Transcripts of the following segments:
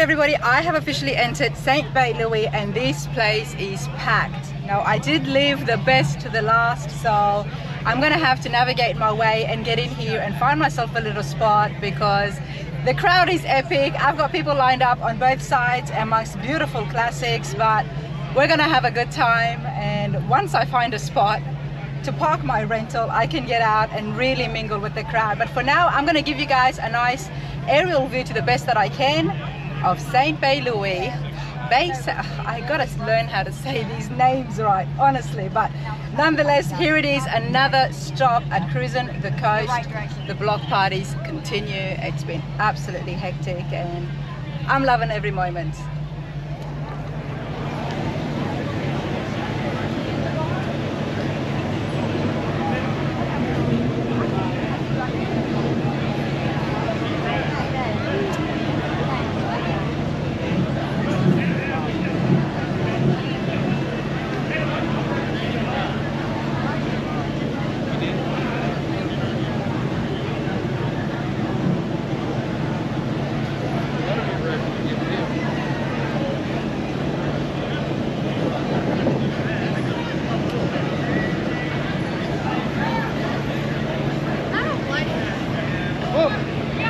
everybody, I have officially entered St. Louis and this place is packed. Now I did leave the best to the last, so I'm gonna have to navigate my way and get in here and find myself a little spot because the crowd is epic. I've got people lined up on both sides amongst beautiful classics, but we're gonna have a good time, and once I find a spot to park my rental, I can get out and really mingle with the crowd. But for now, I'm gonna give you guys a nice aerial view to the best that I can of St. Louis. I gotta learn how to say these names right, honestly, but nonetheless, here it is, another stop at Cruisin The Coast. The block parties continue. It's been absolutely hectic and I'm loving every moment.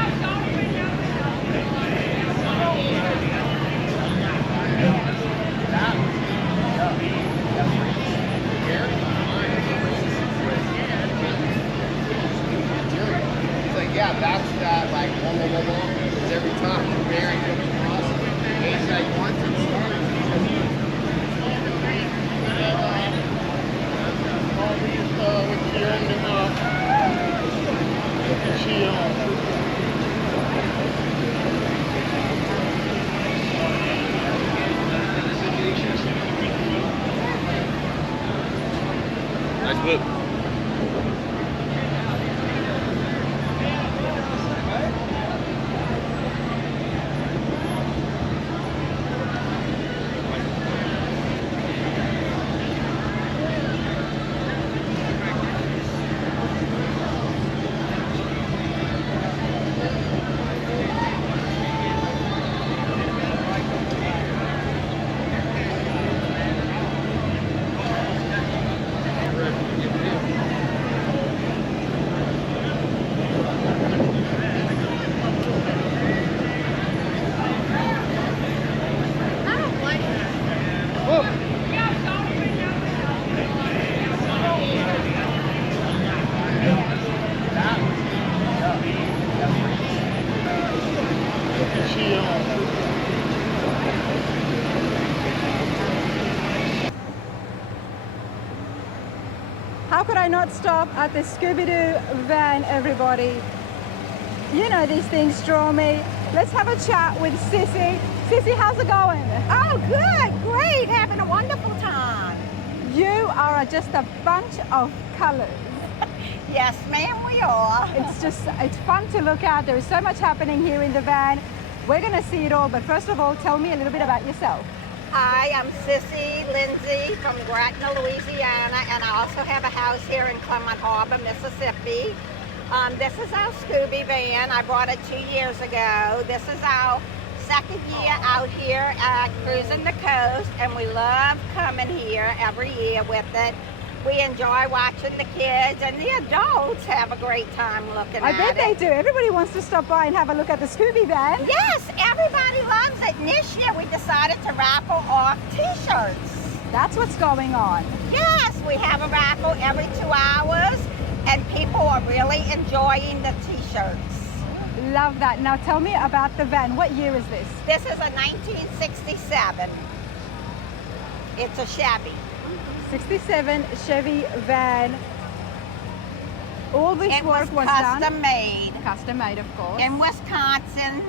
Nice book. How could I not stop at the Scooby-Doo van, everybody? You know these things draw me. Let's have a chat with Sissy. Sissy, how's it going? Oh, good, great, having a wonderful time. You are just a bunch of colors. Yes, ma'am, we are. It's fun to look at. There is so much happening here in the van. We're gonna see it all, but first of all, tell me a little bit about yourself. I am Sissy Lindsay from Gretna, Louisiana, and I also have a house here in Clement Harbor, Mississippi. This is our Scooby van. I bought it 2 years ago. This is our second year out here at Cruisin The Coast, and we love coming here every year with it. We enjoy watching the kids, and the adults have a great time looking at it. I bet they do. Everybody wants to stop by and have a look at the Scooby van. Yes, everybody loves it. And this year we decided to raffle off t-shirts. That's what's going on. Yes, we have a raffle every 2 hours, and people are really enjoying the t-shirts. Love that. Now tell me about the van. What year is this? This is a 1967. It's a Chevy. 67 Chevy van. All this work was custom done? made. Custom made, of course. In Wisconsin.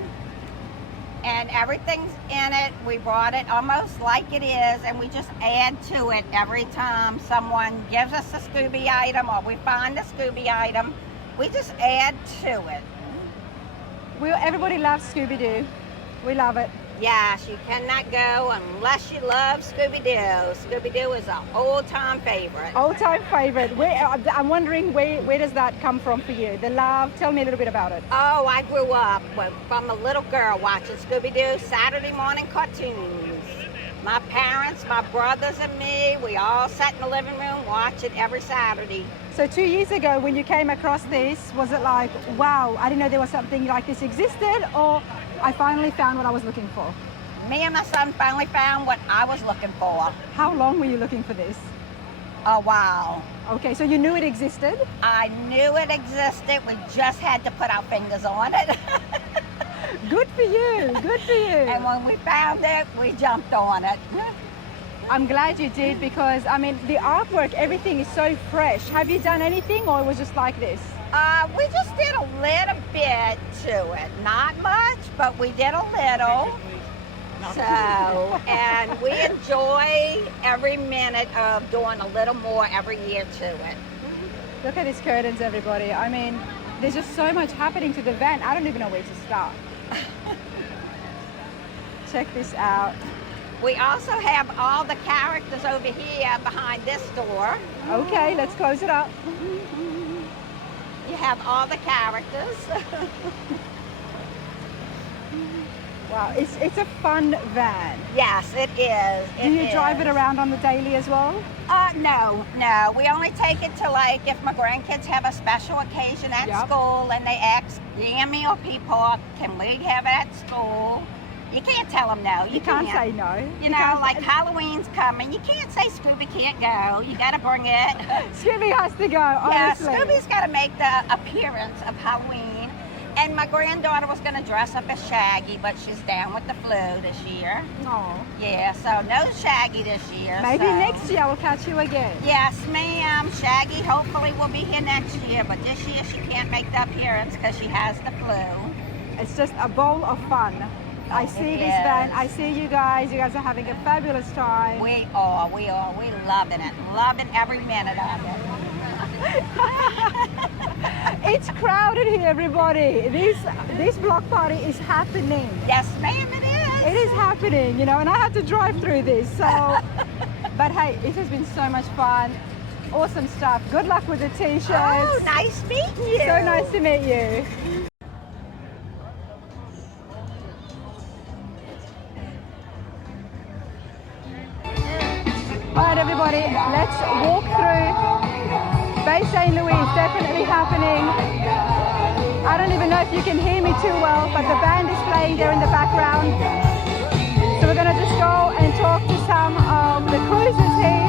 And everything's in it. We brought it almost like it is, and we just add to it every time someone gives us a Scooby item or we find a Scooby item. We just add to it. Everybody loves Scooby-Doo. We love it. Yes, you cannot go unless you love Scooby-Doo. Scooby-Doo is an old-time favorite. All-time favorite. I'm wondering where does that come from for you? The love. Tell me a little bit about it. Oh, I grew up from a little girl watching Scooby-Doo Saturday morning cartoons. My parents, my brothers, and me, we all sat in the living room watch it every Saturday. So 2 years ago when you came across this, was it like, wow, I didn't know there was something like this existed, or I finally found what I was looking for? Me and my son finally found what I was looking for. How long were you looking for this? A while. Okay, so you knew it existed? I knew it existed. We just had to put our fingers on it. Good for you, good for you. And when we found it, we jumped on it. I'm glad you did, because I mean the artwork, everything is so fresh. Have you done anything, or it was just like this? We just did a little bit to it. Not much, but we did a little. So, and we enjoy every minute of doing a little more every year to it. Look at these curtains, everybody. I mean, there's just so much happening to the van. I don't even know where to start. Check this out. We also have all the characters over here behind this door. Okay, let's close it up. You have all the characters. Wow, it's a fun van. Yes, it is. Do you drive it around on the daily as well? No. We only take it to, like, if my grandkids have a special occasion at school and they ask Yammy or Peepaw, can we have it at school? You can't tell them no. You can't say no. You know, like Halloween's coming. You can't say Scooby can't go. You got to bring it. Scooby has to go, honestly. Yeah, Scooby's got to make the appearance of Halloween. And my granddaughter was going to dress up as Shaggy, but she's down with the flu this year. Oh. Yeah, so no Shaggy this year. Maybe so. next year we'll catch you again. Yes, ma'am. Shaggy hopefully will be here next year, but this year she can't make the appearance because she has the flu. It's just a bowl of fun. I see this van, I see you guys are having a fabulous time. We are, we're loving every minute of it. It's crowded here, everybody. This block party is happening. Yes, ma'am, it is. It is happening, you know, and I had to drive through this, so. But hey, it has been so much fun. Awesome stuff. Good luck with the t-shirts. Oh, nice meeting you. So nice to meet you. All right, everybody, let's walk through Bay St. Louis. Definitely happening. I don't even know if you can hear me too well, but the band is playing there in the background. So we're gonna just go and talk to some of the cruisers here.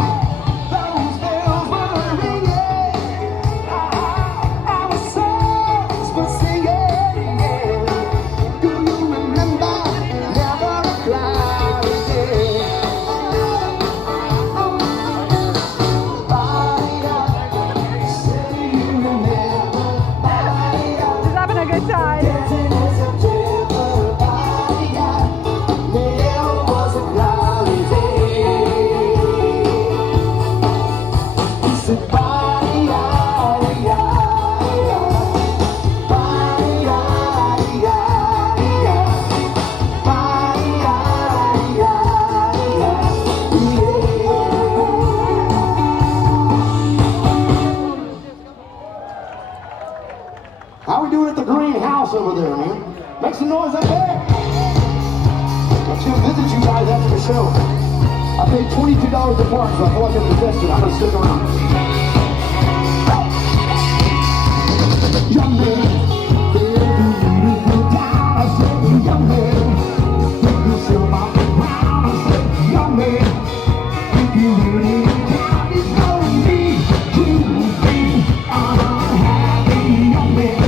Over there, man. Make some noise up there. I'll still visit you guys after the show. I paid $22 to park, so I feel like I'm invested. I'm gonna stick around. Young man, I said, young man, take yourself off the ground. I said, young man, if you really down, it's gonna be to be unhappy, young man.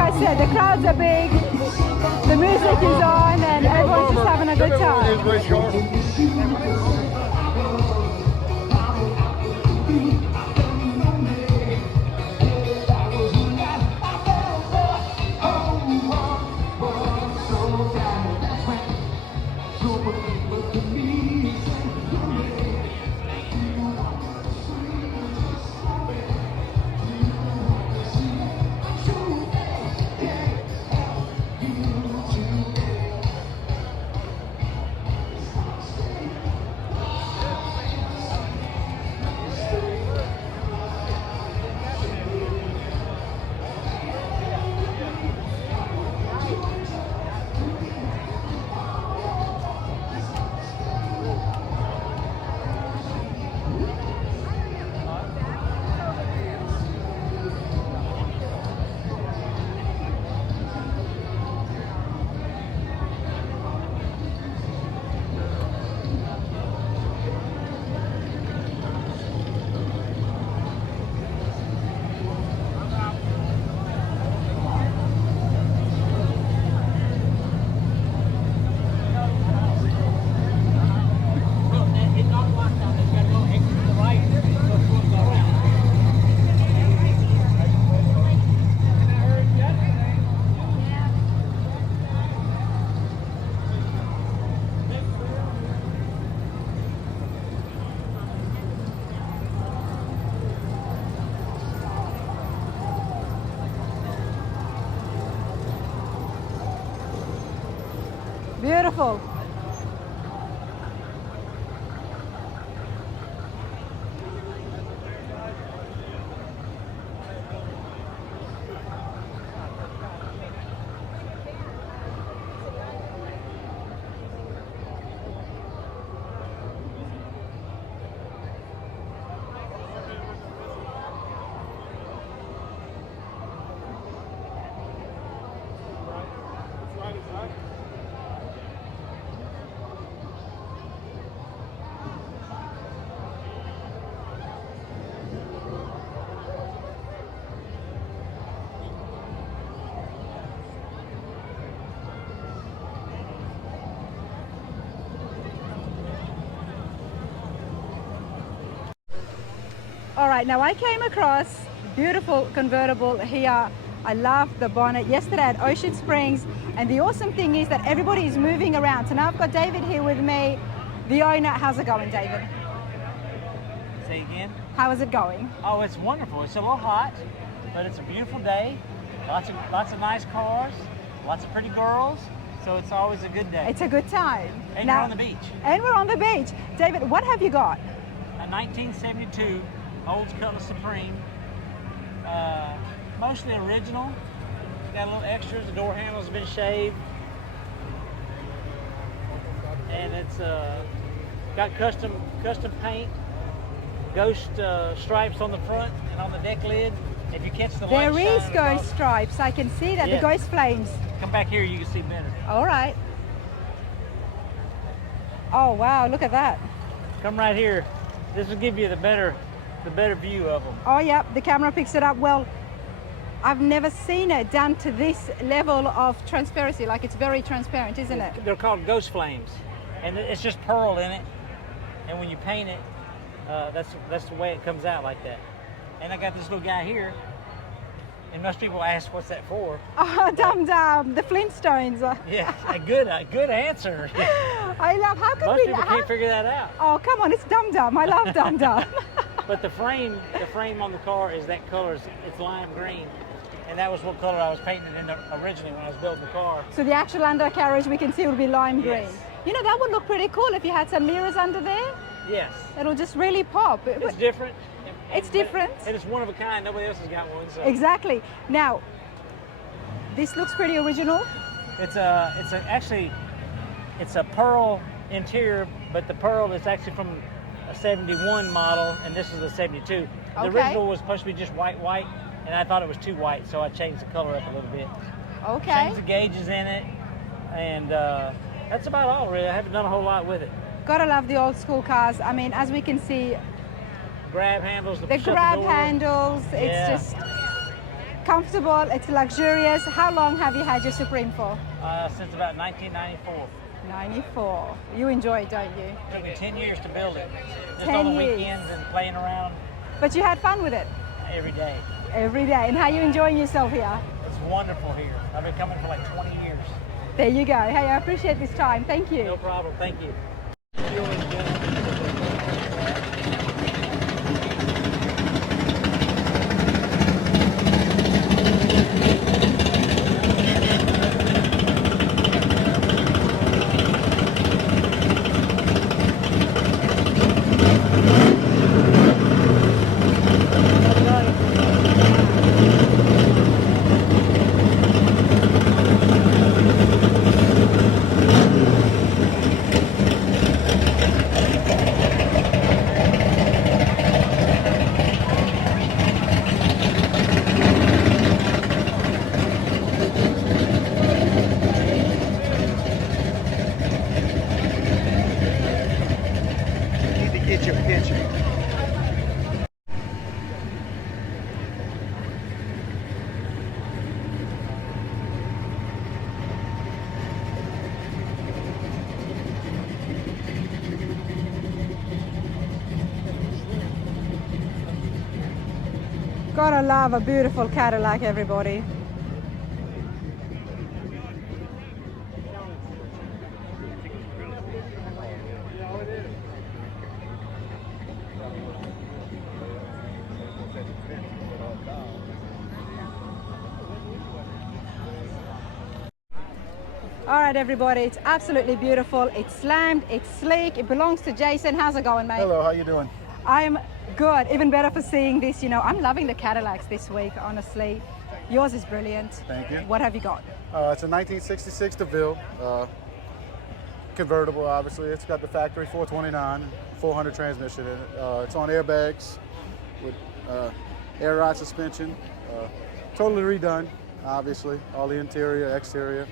I said, the crowds are big, the music is on, and everyone's just having a good time. Beautiful. All right, now I came across beautiful convertible here. I love the bonnet. Yesterday at Ocean Springs, and the awesome thing is that everybody is moving around. So now I've got David here with me, the owner. How's it going, David? Say again? How is it going? Oh, it's wonderful. It's a little hot, but it's a beautiful day. Lots of nice cars, lots of pretty girls. So it's always a good day. It's a good time. And now, you're on the beach. And we're on the beach. David, what have you got? A 1972 Oldsmobile Supreme, mostly original. Got a little extras. The door handle's been shaved, and it's got custom paint, ghost stripes on the front and on the deck lid. If you catch the light There is shine ghost across- stripes. I can see that, Yeah. the ghost flames. Come back here, you can see better. All right. Oh wow, look at that. Come right here. This will give you the better view of them. Oh yeah, the camera picks it up. Well, I've never seen it done to this level of transparency. Like, it's very transparent, isn't it? They're called ghost flames, and it's just pearl in it. And when you paint it, that's the way it comes out, like that. And I got this little guy here, and most people ask, "What's that for?" Oh, Dum Dum, the Flintstones. Yeah, a good answer. I love. How could Most we? people can't figure that out. Oh come on, it's Dum Dum. I love Dum Dum. But the frame on the car is that color. It's lime green, and that was what color I was painting it in originally when I was building the car. So the actual undercarriage we can see will be lime green. Yes. You know, that would look pretty cool if you had some mirrors under there. Yes, It'll just really pop. it's different. It's different. And it's one of a kind. Nobody else has got one. So. Exactly. Now, this looks pretty original. It's a pearl interior, but the pearl is actually from a 71 model, and this is a 72. The Okay. original was supposed to be just white, and I thought it was too white, so I changed the color up a little bit. Okay. Changed the gauges in it, and that's about all really. I haven't done a whole lot with it. Gotta love the old school cars. I mean, as we can see, Grab handles, the shut grab door. handles, it's Yeah. just comfortable, it's luxurious. How long have you had your Supreme for? Since about 1994. 94. You enjoy it, don't you? It took me 10 years to build it. Just 10 on the years. weekends and playing around But you had fun with it every day. every day. And how are you enjoying yourself here? It's wonderful here. I've been coming for like 20 years. There you go. Hey, I appreciate this time. Thank you. No problem. Thank you. Need to get your picture. Gotta love a beautiful Cadillac, everybody. All right, everybody, it's absolutely beautiful. It's slammed, it's sleek, it belongs to Jason. How's it going, mate? Hello, how you doing? I'm good, even better for seeing this. You know, I'm loving the Cadillacs this week, honestly. Yours is brilliant. Thank you. What have you got? It's a 1966 DeVille, convertible, obviously. It's got the factory 429, 400 transmission in it. It's on airbags with air ride suspension. Totally redone, obviously. All the interior, exterior,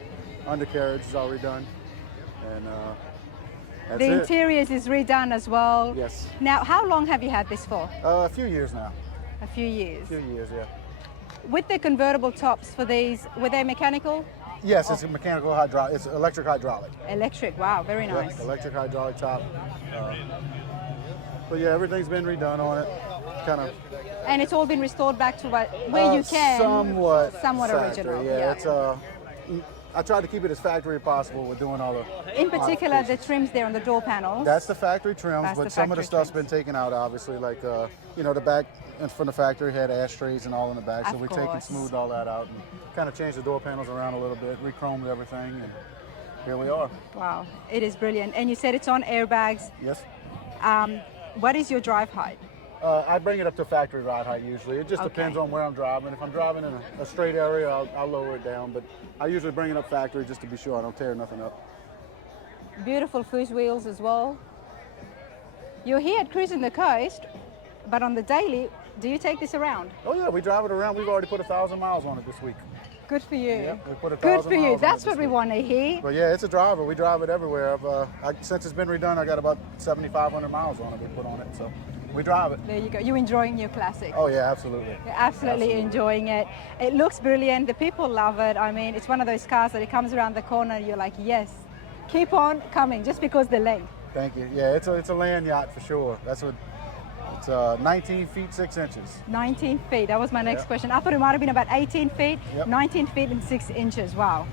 undercarriage is all redone. And that's The it. interiors is redone as well. Yes. Now, how long have you had this for? A few years now. A few years. A few years, yeah. With the convertible tops for these, were they mechanical? Yes, it's a mechanical hydraulic. It's electric hydraulic. Electric, wow, very Yeah, nice. electric hydraulic top. But yeah, everything's been redone on it. Kind of And it's all been restored back to where you can. somewhat Somewhat factory, original. Yeah, it's I tried to keep it as factory as possible with doing all the. In particular, the modifications. trims there on the door panels. That's the factory trims, That's but the some of the factory stuff's trims. been taken out, obviously. Like you know, the back and from the factory had ashtrays and all in the back, so Of we're taking course. smoothed all that out and kind of changed the door panels around a little bit, re-chromed everything, and here we are. Wow, it is brilliant. And you said it's on airbags. Yes. What is your drive height? I bring it up to factory ride height usually. It just Okay. depends on where I'm driving. If I'm driving in a straight area, I'll lower it down. But I usually bring it up factory just to be sure I don't tear nothing up. Beautiful fuse wheels as well. You're here at Cruisin the Coast, but on the daily, do you take this around? Oh yeah, we drive it around. We've already put 1,000 miles on it this week. Good for you. Yep, we put 1,000 Good for miles you. on it That's this what we week. want to hear. But yeah, it's a driver. We drive it everywhere. Since it's been redone, I got about 7,500 miles on it. We put on it, so we drive it. There you go. You're enjoying your classic. Oh yeah, absolutely. You're absolutely enjoying it. It looks brilliant. The people love it. I mean, it's one of those cars that it comes around the corner. You're like, yes, keep on coming, just because the length. Thank you. Yeah, it's a land yacht for sure. That's what. It's 19 feet 6 inches. 19 feet. That was my next Yep. question. I thought it might have been about 18 feet. Yep. 19 feet and 6 inches. Wow.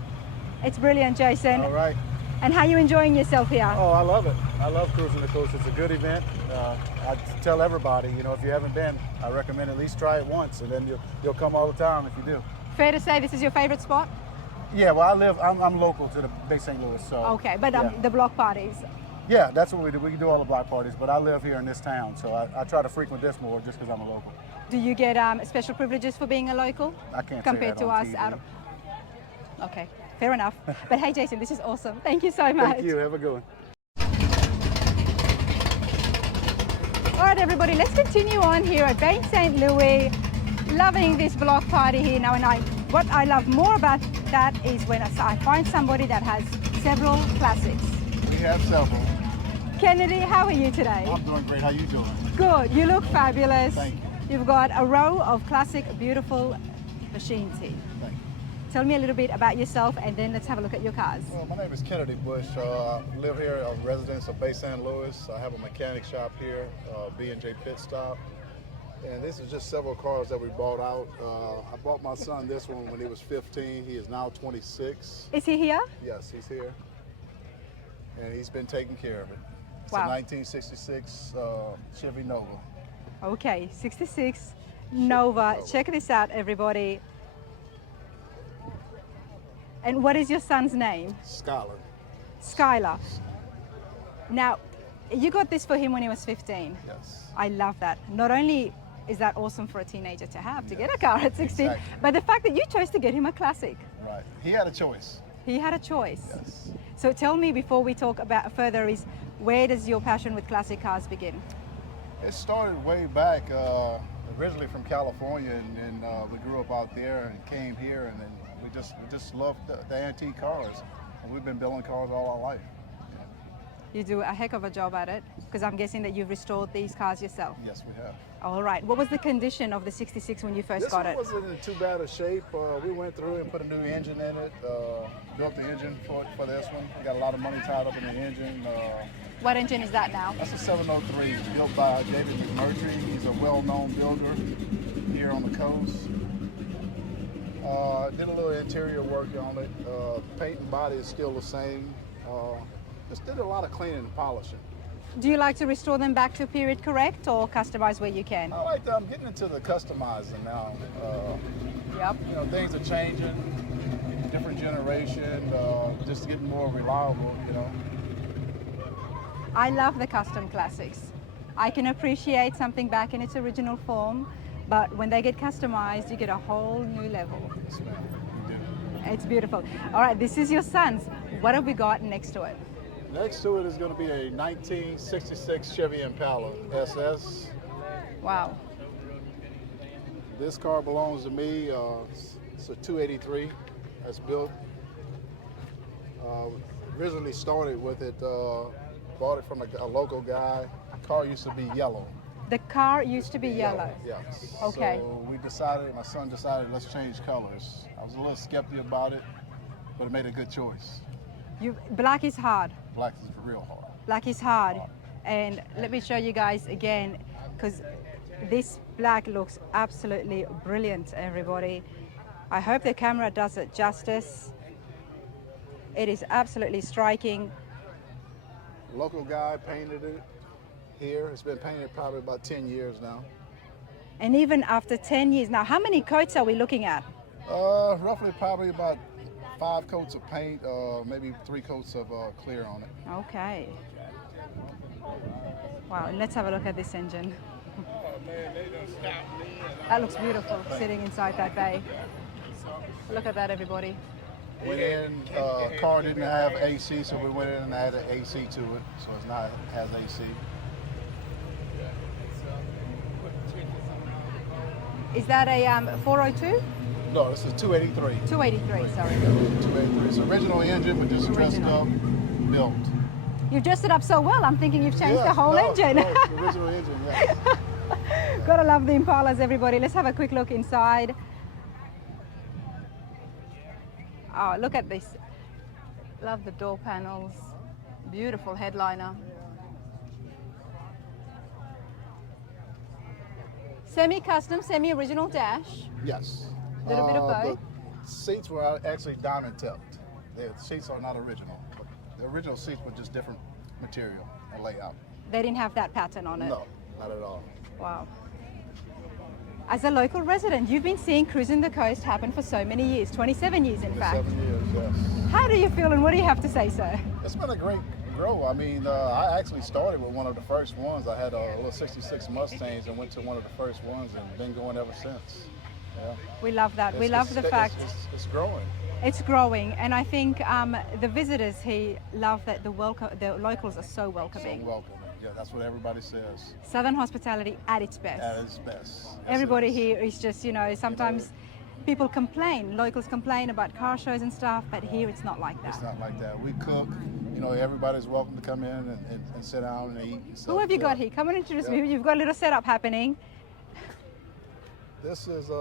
It's brilliant, Jason. All right. And how are you enjoying yourself here? Oh, I love it. I love Cruisin the Coast. It's a good event. I tell everybody, you know, if you haven't been, I recommend at least try it once, and then you'll come all the time if you do. Fair to say this is your favorite spot? Yeah, well, I'm local to the Bay St. Louis, so. Okay, but yeah. the block parties. Yeah, that's what we do. We can do all the block parties, but I live here in this town, so I try to frequent this more just because I'm a local. Do you get special privileges for being a local? I can't say compared that to on us TV. out of. Okay, fair enough. But hey, Jason, this is awesome. Thank you so much. Thank you. Have a good one. All right, everybody, let's continue on here at Bay St. Louis. Loving this block party here now, and what I love more about that is when I find somebody that has several classics. We have several. Kennedy, how are you today? I'm doing great. How you doing? Good. You look fabulous. Thank you. You've got a row of classic, beautiful Machine Thank you. Tell me a little bit about yourself, and then let's have a look at your cars. Well, my name is Kennedy Bush. I live here on residence of Bay San Luis. I have a mechanic shop here, B&J Pit Stop. And this is just several cars that we bought out. I bought my son this one when he was 15. He is now 26. Is he here? Yes, he's here. And he's been taking care of it. It's Wow. a 1966 Chevy Nova. Okay, 66 Nova. Check this out, everybody. And what is your son's name? Scholar. Skylar. Now, you got this for him when he was 15. Yes. I love that. Not only is that awesome for a teenager to have, to get a car at 16, Exactly. but the fact that you chose to get him a classic. Right. He had a choice. He had a choice. Yes. So tell me, before we talk about further, is where does your passion with classic cars begin? It started way back, originally from California, and we grew up out there and came here, and then we just loved the antique cars. And we've been building cars all our life. You do a heck of a job at it, because I'm guessing that you've restored these cars yourself. Yes, we have. All right. What was the condition of the 66 when you first This got one it? wasn't in too bad a shape. We went through and put a new engine in it, built the engine for this one. We got a lot of money tied up in the engine. What engine is that now? That's a 703 built by David McMurtry. He's a well-known builder here on the coast. Did a little interior work on it. Paint and body is still the same. Just did a lot of cleaning and polishing. Do you like to restore them back to period correct or customize where you can? I like that. I'm getting into the customizing now. Yep. You know, things are changing, different generation, just getting more reliable, you know. I love the custom classics. I can appreciate something back in its original form, but when they get customized, you get a whole new level. Yes, ma'am. We did it. It's beautiful. All right, this is your son's. What have we got next to it? Next to it is going to be a 1966 Chevy Impala SS. Wow. This car belongs to me. It's a 283 that's built. Originally started with it, bought it from a local guy. The car used to be yellow. The car used to be yellow. Yes. Okay. So my son decided, let's change colors. I was a little skeptical about it, but it made a good choice. Black is hard. Black is real hard. Black is hard. And let me show you guys again, because this black looks absolutely brilliant, everybody. I hope the camera does it justice. It is absolutely striking. Local guy painted it here. It's been painted probably about 10 years now. And even after 10 years, now how many coats are we looking at? Roughly probably about 5 coats of paint, maybe 3 coats of clear on it. Okay. Wow, and let's have a look at this engine. That looks beautiful, sitting inside that bay. Look at that, everybody. Went in, car didn't have AC, so we went in and added AC to it, so it has AC. Is that a 402? No, this is 283. 283, sorry. 283. It's original engine, but just dressed up, built. You dressed it up so well, I'm thinking you've changed the whole engine. No, the original engine, yes. Gotta love the Impalas, everybody. Let's have a quick look inside. Oh, look at this. Love the door panels. Beautiful headliner. Semi-custom, semi-original dash. Yes. Little bit of both. The seats were actually diamond tipped. The seats are not original. But the original seats were just different material and layout. They didn't have that pattern on it. No, not at all. Wow. As a local resident, you've been seeing Cruisin the Coast happen for so many years, 27 years in fact. 7 years, yes. How do you feel and what do you have to say, sir? It's been a great grow. I mean, I actually started with one of the first ones. I had a little 66 Mustangs and went to one of the first ones and been going ever since. Yeah. We love that. We love the fact it's growing. it's growing, and I think the visitors here love that the locals are so welcoming. So welcoming. Yeah, that's what everybody says. Southern hospitality at its best. At its best. Yes, Everybody it is. here is just, sometimes people complain, locals complain about car shows and stuff, but here it's not like that. It's not like that. We cook. Everybody's welcome to come in and sit down and eat. And stuff. Who have you got here? Come and introduce me. You've got a little setup happening. This is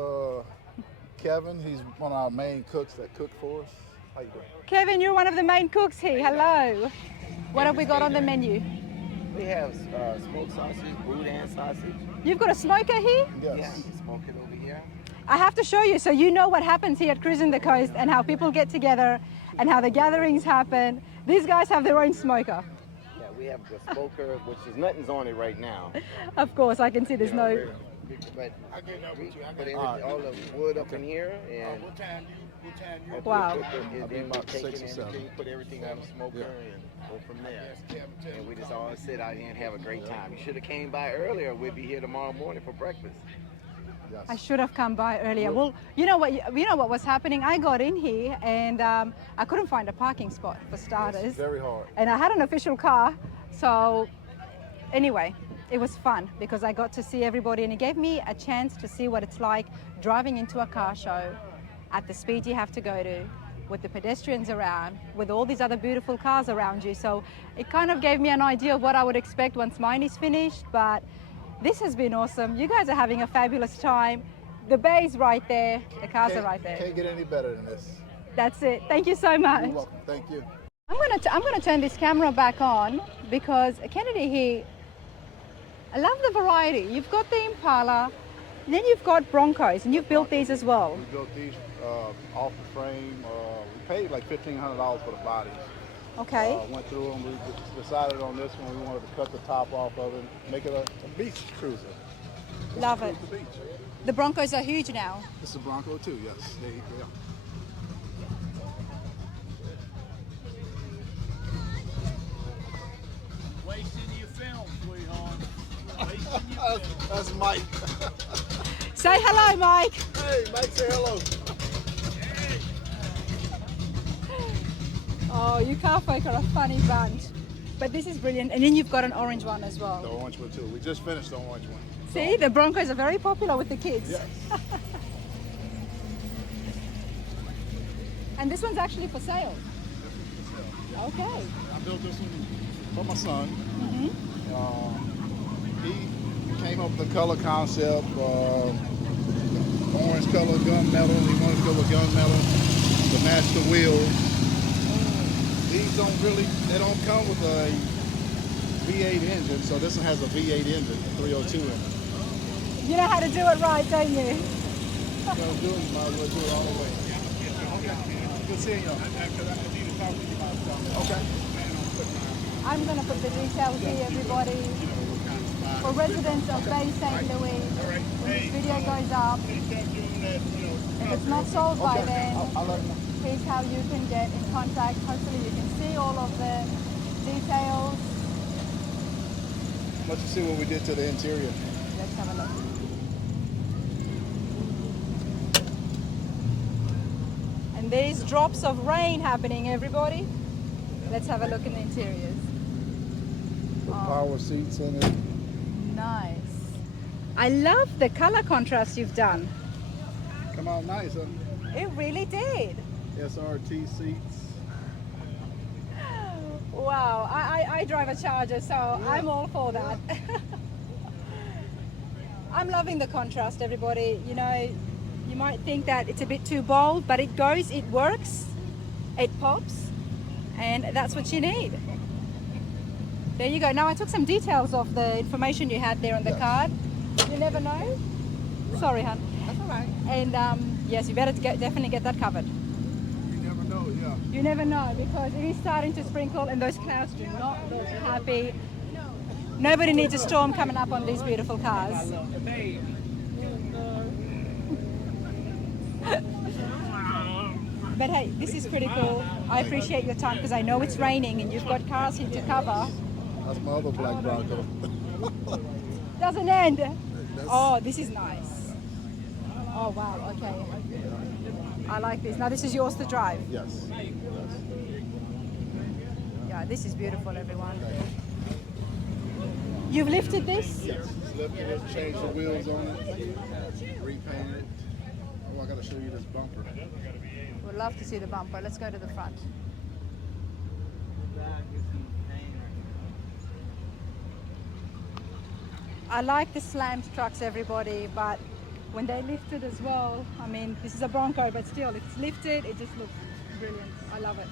Kevin. He's one of our main cooks that cook for us. How you doing? Kevin, you're one of the main cooks here. Hello. What have we got on the menu? We have smoked sausage, boudin sausage. You've got a smoker here? Yes. Yeah, we smoke it over here. I have to show you so you know what happens here at Cruisin the Coast and how people get together and how the gatherings happen. These guys have their own smoker. Yeah, we have the smoker, which is nothing's on it right now. Of course, I can see there's no... But we put all the wood up in here, and Wow. then about we take 6 or it and 7. put everything on the smoker and go from there. And we just all sit out here and have a great time. You should have came by earlier. We'll be here tomorrow morning for breakfast. Yes. I should have come by earlier. Well, you know what was happening? I got in here and I couldn't find a parking spot for starters. It's very hard. And I had an official car. So anyway, it was fun because I got to see everybody and it gave me a chance to see what it's like driving into a car show at the speed you have to go to, with the pedestrians around, with all these other beautiful cars around you. So it kind of gave me an idea of what I would expect once mine is finished. But this has been awesome. You guys are having a fabulous time. The bay's right there. The cars are right there. Can't get any better than this. That's it. Thank you so much. You're welcome. Thank you. I'm gonna turn this camera back on because Kennedy here, I love the variety. You've got the Impala, and then you've got Broncos, and you've built these as well. We built these off the frame. We paid like $1,500 for the bodies. Okay. Went through them. We decided on this one. We wanted to cut the top off of it, make it a beach cruiser. Love it. The beach. The Broncos are huge now. This is a Bronco too. Yes. They are. Wasting your film, sweetheart. Wasting your film. That's Mike. Say hello, Mike. Hey, Mike, say hello. Oh, you car folk are a funny bunch. But this is brilliant. And then you've got an orange one as The well. orange one too. We just finished the orange one. See, the Broncos are very popular with the kids. Yes. And this one's actually for sale. Okay. I built this one for my son. He came up with the color concept, orange color gunmetal. He wanted to go with gunmetal to match the wheels. These they don't come with a V8 engine, so this one has a V8 engine, 302 in it. You know how to do it right, don't you? You gotta do it, you might as well do it all the way. Good seeing you. Okay. I'm going to put the details here, everybody. For residents of Bay St. Louis, when this video goes up, if it's not sold by then, I'll let you know. here's how you can get in contact. Hopefully you can see all of the details. Let you see what we did to the interior. Let's have a look. And there's drops of rain happening, everybody. Let's have a look in the interiors. Power seats in it. Nice. I love the color contrast you've done. Come out nice, huh? It really did. SRT seats. Wow, I drive a Charger, so I'm all for that. I'm loving the contrast, everybody. You know, you might think that it's a bit too bold, but it goes, it works, it pops, and that's what you need. There you go. Now I took some details of the information you had there on the card. You never know. Sorry, hon. That's all right. And yes, you better definitely get that covered. You never know, yeah. You never know, because it is starting to sprinkle and those clouds do not look happy. Nobody needs a storm coming up on these beautiful cars. But hey, this is pretty cool. I appreciate your time because I know it's raining and you've got cars here to cover. That's my other black Bronco. Doesn't end. Oh, this is nice. Oh wow, okay. I like this. Now this is yours to drive. Yes. Yeah, this is beautiful, everyone. You've lifted this? Yes. Lifted it, changed the wheels on it, repainted it. Oh, I gotta show you this bumper. Would love to see the bumper. Let's go to the front. I like the slammed trucks, everybody, but when they lift it as well, I mean, this is a Bronco, but still, if it's lifted, it just looks brilliant. I love it.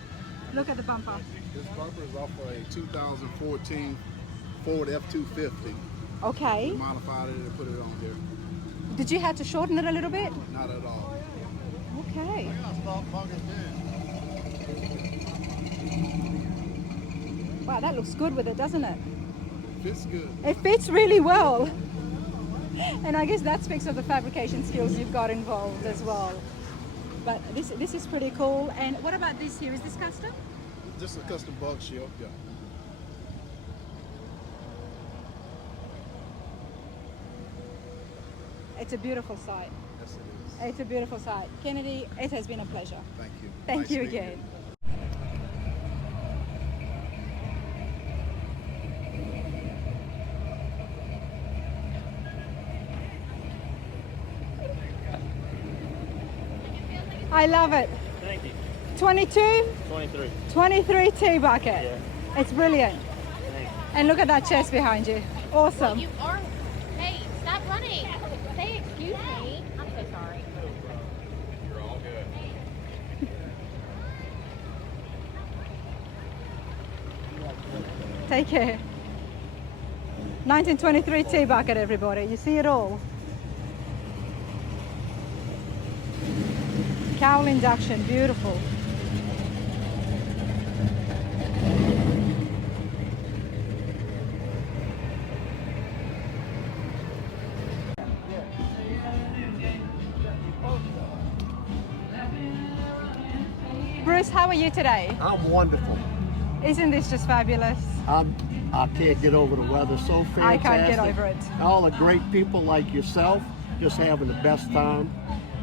Look at the bumper. This bumper is off of a 2014 Ford F-250. Okay. We modified it and put it on here. Did you have to shorten it a little bit? Not at all. Okay. Wow, that looks good with it, doesn't it? Fits good. It fits really well. And I guess that speaks of the fabrication skills you've got involved as well. But this is pretty cool. And what about this here? Is this custom? Just a custom bug shield, yeah. It's a beautiful sight. Yes, it is. It's a beautiful sight. Kennedy, it has been a pleasure. Thank you. Thank Nice you meeting again. I love it. Thank you. 22, 23. 23 T-bucket. Yeah. It's brilliant. Thank you. And look at that chest behind you. Awesome. You are. Hey, stop running. Say excuse me. I'm so sorry. You're all good. Take care. 1923 T-bucket, everybody. You see it all. Cowl induction, beautiful. Bruce, how are you today? I'm wonderful. Isn't this just fabulous? I can't get over the weather. So fantastic. I can't get over it. All the great people like yourself, just having the best time.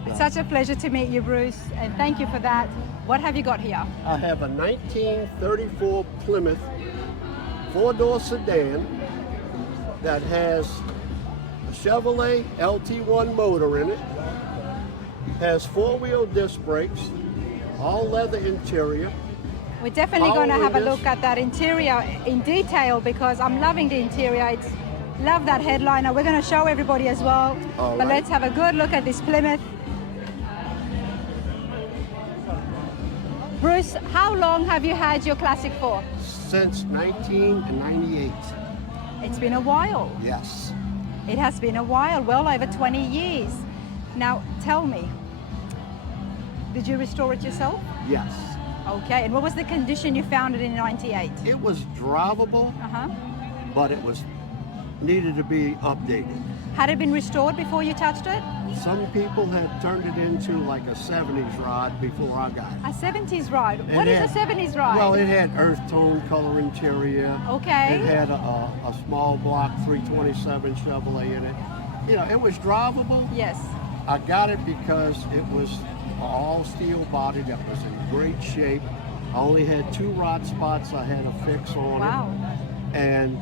It's such a pleasure to meet you, Bruce, and thank you for that. What have you got here? I have a 1934 Plymouth four-door sedan that has a Chevrolet LT1 motor in it, has four-wheel disc brakes, all leather interior. We're definitely going to Power have a windows. look at that interior in detail because I'm loving the interior. Love that headliner. We're going to show everybody as well. All But right. let's have a good look at this Plymouth. Bruce, how long have you had your Classic for? Since 1998. It's been a while. Yes. It has been a while, well over 20 years. Now, tell me, did you restore it yourself? Yes. Okay, and what was the condition you found it in 98? It was drivable, Uh-huh. but it was needed to be updated. Had it been restored before you touched it? Some people had turned it into like a 70s ride before I got it. A 70s ride. What It is had- a 70s ride? Well, it had earth tone color interior. Okay. It had a small block 327 Chevrolet in it. You know, it was drivable. Yes. I got it because it was all steel body that was in great shape. I only had two rod spots I had to fix on Wow. it. And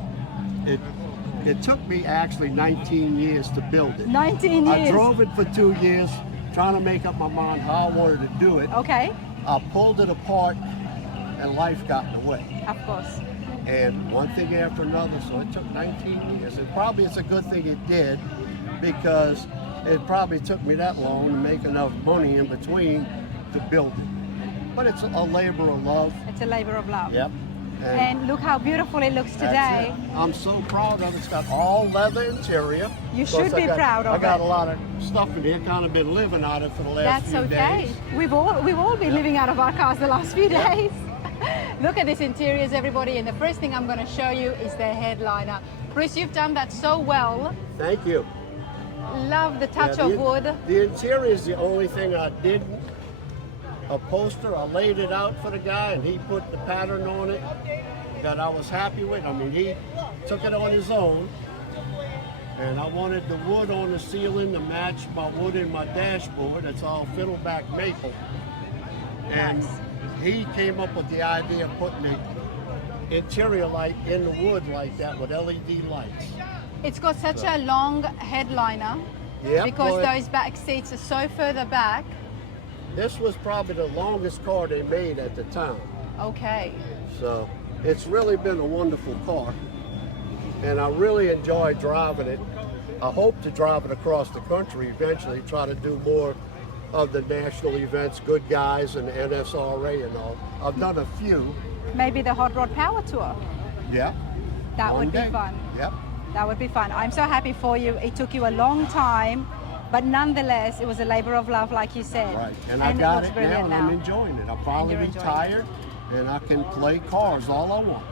it took me actually 19 years to build it. 19 years. I drove it for 2 years trying to make up my mind how I wanted to do it. Okay, I pulled it apart and life got in the way. of course. And one thing after another, so it took 19 years. And probably it's a good thing it did because it probably took me that long to make enough money in between to build it. But it's a labor of love. It's a labor of love. Yep. And look how beautiful it looks that's today. it. I'm so proud of it. It's got all leather interior. You Of course, should be proud of I got it. a lot of stuff in here, kind of been living out of it for the last That's few okay. days. We've all been living out of our cars the last few days. Look at these interiors, everybody, and the first thing I'm going to show you is the headliner. Bruce, you've done that so well. Thank you. Love the touch Yeah, of wood. The interior is the only thing I didn't. A poster, I laid it out for the guy and he put the pattern on it that I was happy with. I mean, he took it on his own. And I wanted the wood on the ceiling to match my wood in my dashboard. It's all fiddleback maple. And Nice. he came up with the idea of putting the interior light in the wood like that with LED lights. It's got such a long headliner Yep, because boy. those back seats are so further back. This was probably the longest car they made at the time. Okay. So it's really been a wonderful car. And I really enjoy driving it. I hope to drive it across the country eventually, try to do more of the national events, Good Guys and NSRA and all. I've done a few. Maybe the Hot Rod Power Tour. Yeah. That One would be day. fun. Yep. That would be fun. I'm so happy for you. It took you a long time, but nonetheless, it was a labor of love, like you said. Right. And I got looks it now brilliant and I'm enjoying it. I'm finally you're enjoying it. retired and I can play cars all I want.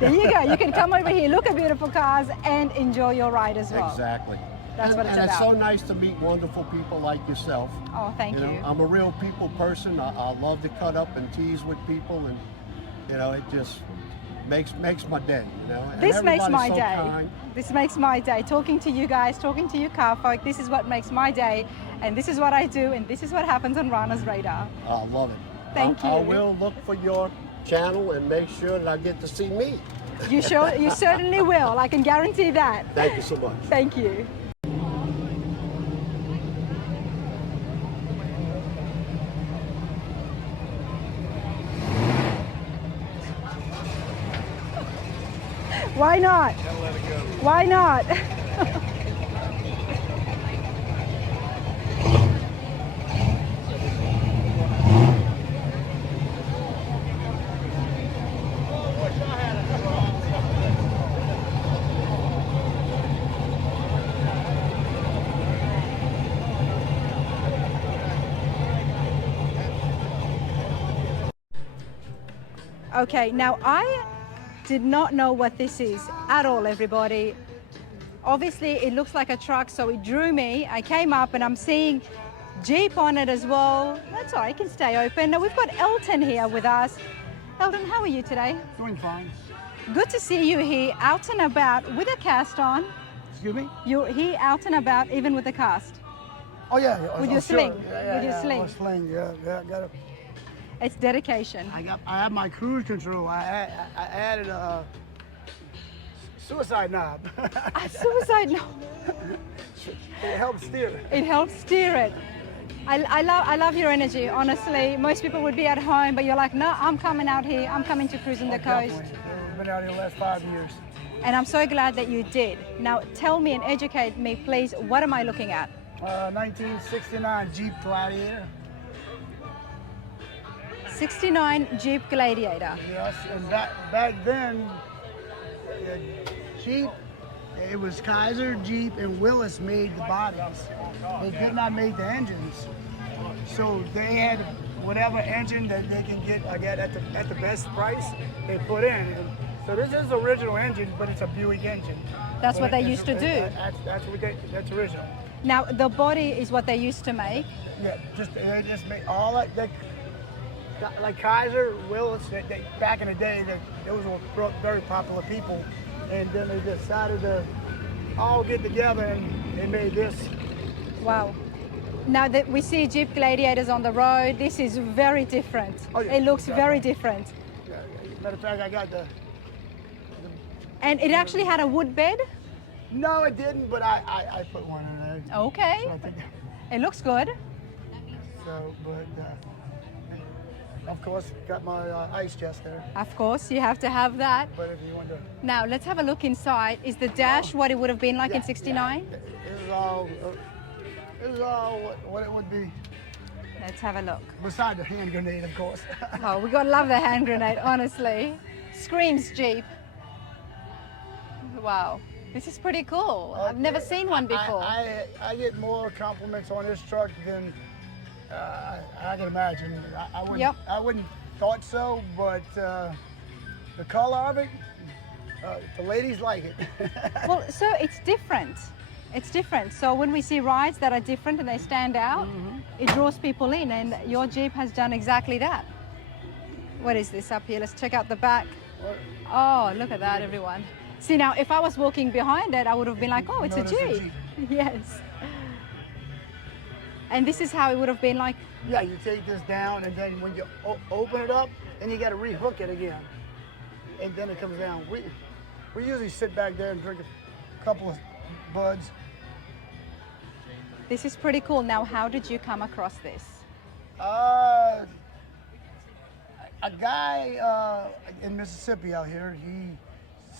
There you go. You can come over here, look at beautiful cars, and enjoy your ride as well. Exactly. That's what it's and about. it's so nice to meet wonderful people like yourself. Oh, thank you. know, I'm a real people person. I love to cut up and tease with people, and it just makes my day. And This makes my everybody's so day. kind. This makes my day. Talking to you guys, talking to you car folk, this is what makes my day, and this is what I do, and this is what happens on Rana's Radar. I love it. Thank you. I will look for your channel and make sure that I get to see me. You certainly will. I can guarantee that. Thank you so much. Thank you. Why not? Why not? Okay, now I did not know what this is at all, everybody. Obviously, it looks like a truck, so it drew me. I came up and I'm seeing Jeep on it as well. That's all right, it can stay open. Now we've got Elton here with us. Elton, how are you today? Doing fine. Good to see you here, out and about with a cast on. Excuse me? You're here out and about, even with a cast. Oh yeah. With your sling. With your sling. Oh, sling. Yeah. Got it. It's dedication. I have my cruise control. I added a suicide knob. A suicide knob. It helps steer. It helps steer it. I love your energy, honestly. Most people would be at home, but you're like, no, I'm coming out here. I'm coming to Cruisin The Coast. I've been out here the last 5 years. And I'm so glad that you did. Now, tell me and educate me, please. What am I looking at? 1969 Jeep Gladiator. 69 Jeep Gladiator. Yes, and back then, Jeep, it was Kaiser, Jeep, and Willis made the bodies. They did not make the engines. So they had whatever engine that they can get, I guess, at the best price, they put in. And so this is the original engine, but it's a Buick engine. That's what they used to do. That's original. Now, the body is what they used to make. Yeah, they just made all that. Like Kaiser, Willis, back in the day, those were very popular people, and then they decided to all get together and they made this. Wow. Now that we see Jeep Gladiators on the road, this is very different. Oh, yeah. It looks very different. Yeah, matter of fact, I got the. And it actually had a wood bed? No, it didn't, but I put one in there. Okay. So I think, It looks good. so, but of course, got my ice chest there. Of course, you have to have that. But if you want to. Now, let's have a look inside. Is the dash what it would have been like in 69? This is all what it would be. Let's have a look. Beside the hand grenade, of course. Oh, we gotta love the hand grenade, honestly. Screams Jeep. Wow, this is pretty cool. I've never seen one before. I get more compliments on this truck than I can imagine. I wouldn't thought so, but the color of it, the ladies like it. Well, so it's different. It's different. So when we see rides that are different and they stand out, it draws people in, and your Jeep has done exactly that. What is this up here? Let's check out the back. Oh, look at that, everyone. See, now, if I was walking behind it, I would have been like, oh, it's No, a that's a Jeep. Jeep. Yes. And this is how it would have been like. Yeah, you take this down, and then when you open it up, then you got to rehook it again, and then it comes down. We usually sit back there and drink a couple of buds. This is pretty cool. Now, how did you come across this? A guy in Mississippi out here, he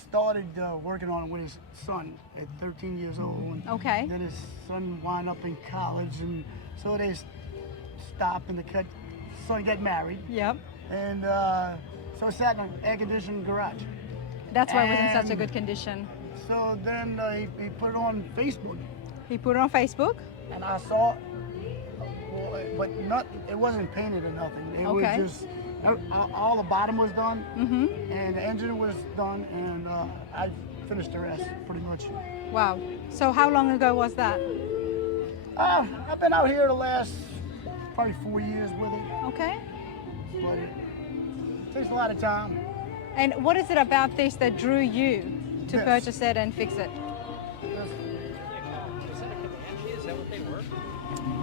started working on it with his son at 13 years old. And Okay. then his son wound up in college, and so they stopped and the son got married. Yep. And so it sat in an air-conditioned garage. That's why it was in such a And good condition. So then he put it on Facebook, He put it on Facebook. and I saw, but it wasn't painted or nothing. It Okay. was just all the bottom was done, Mm-hmm. and the engine was done, and I finished the rest pretty much. Wow. So how long ago was that? I've been out here the last probably 4 years with it, Okay. but it takes a lot of time. And what is it about this that drew you to Yes. purchase it and fix it?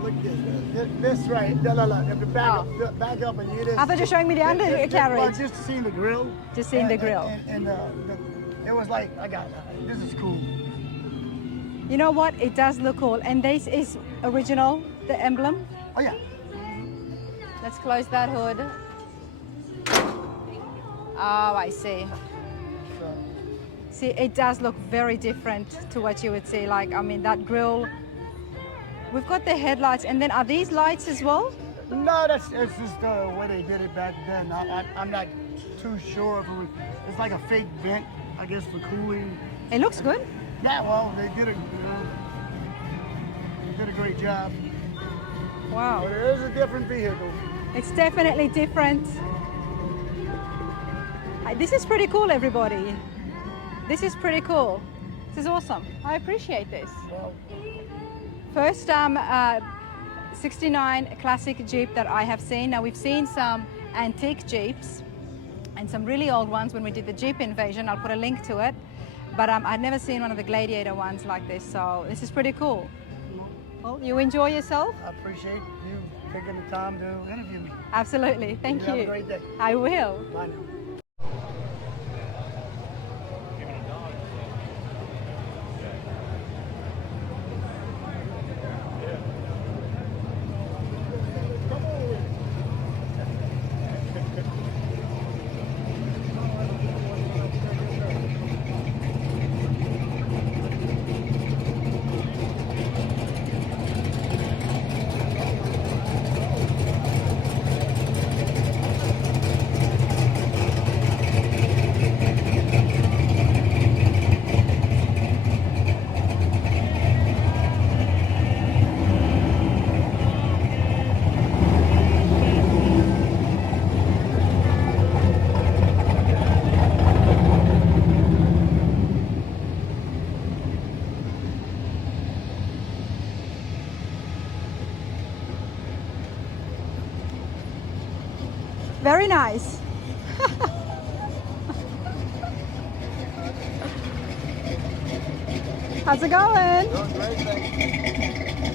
Look at this right. No, if you back up and you just. I thought you were showing me the undercarriage. Well, just seeing the grill. Just seeing the grill. And it was like, this is cool. You know what? It does look cool. And this is original, the emblem. Oh yeah. Let's close that hood. Oh, I see. So, See, it does look very different to what you would see. Like, I mean, that grille. We've got the headlights, and then are these lights as well? no, it's just the way they did it back then. I'm not too sure if it was. It's like a fake vent, I guess, for cooling. It looks good. Yeah, well, they did it. They did a great job. Wow. But it is a different vehicle. It's definitely different. This is pretty cool, everybody. This is pretty cool. This is awesome. I appreciate this. Well, First 69 classic Jeep that I have seen. Now we've seen some antique Jeeps and some really old ones when we did the Jeep invasion. I'll put a link to it. But I'd never seen one of the Gladiator ones like this, so this is pretty cool. Well, you enjoy yourself? I appreciate you taking the time to interview me. Absolutely. Thank you. Have a great day. I will. Bye now. Very nice. How's it going? Doing great, thanks.